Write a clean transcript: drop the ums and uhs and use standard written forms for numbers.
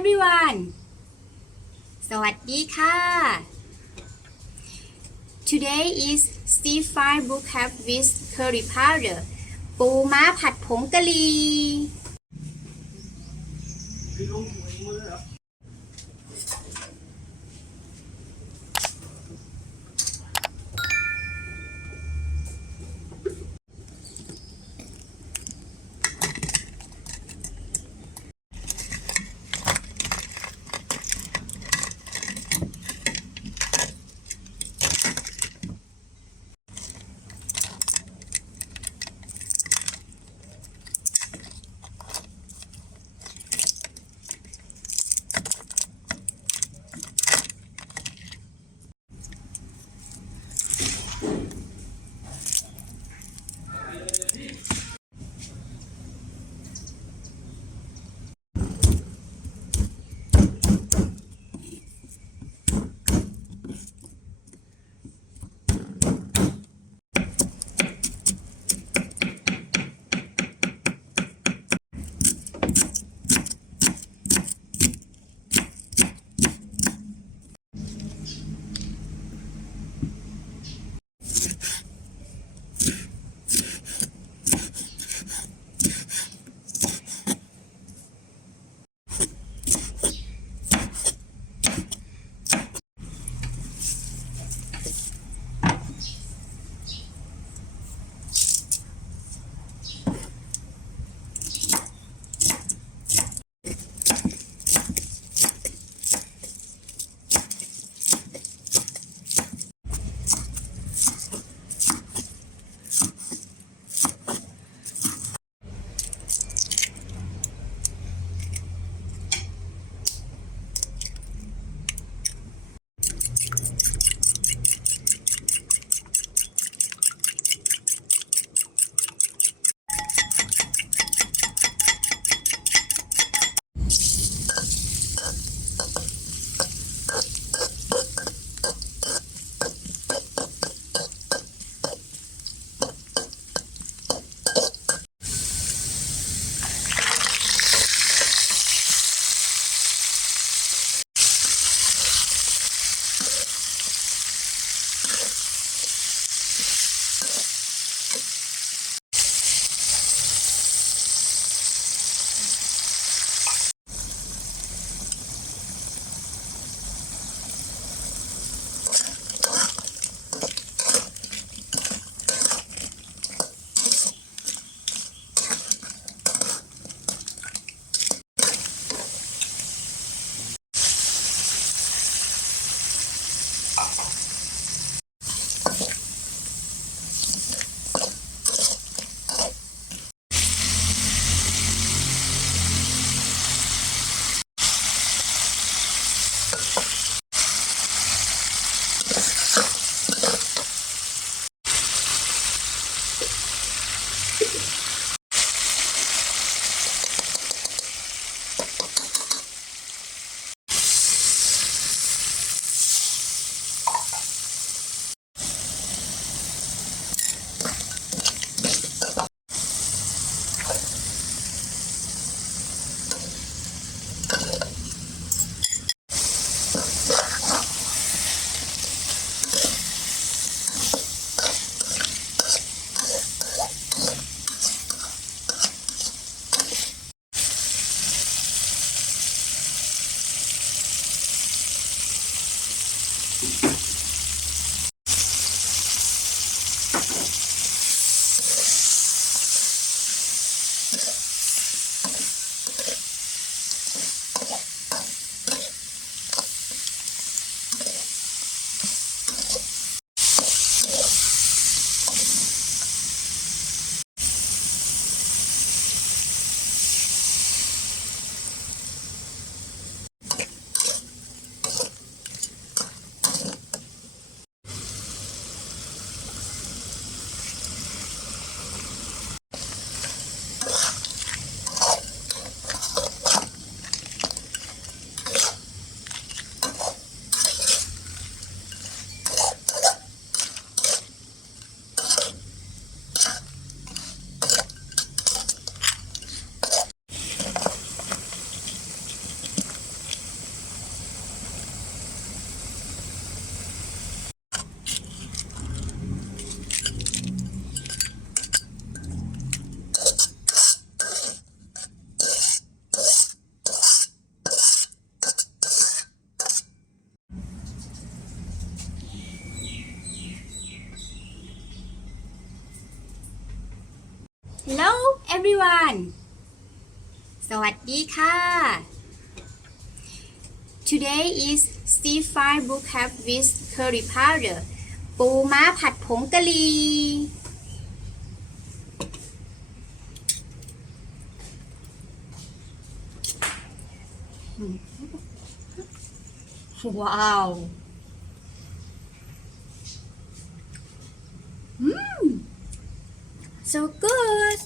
everyone สวัสดีค่ะ Today is stir-fried blue crab with curry powder ปูม้าผัดผงกะหรี่ Hello everyone สวัสดีค่ะ Today is Steve fried book have with curry powder ปูม้าผัดผงกะหรี่ ว้าว so good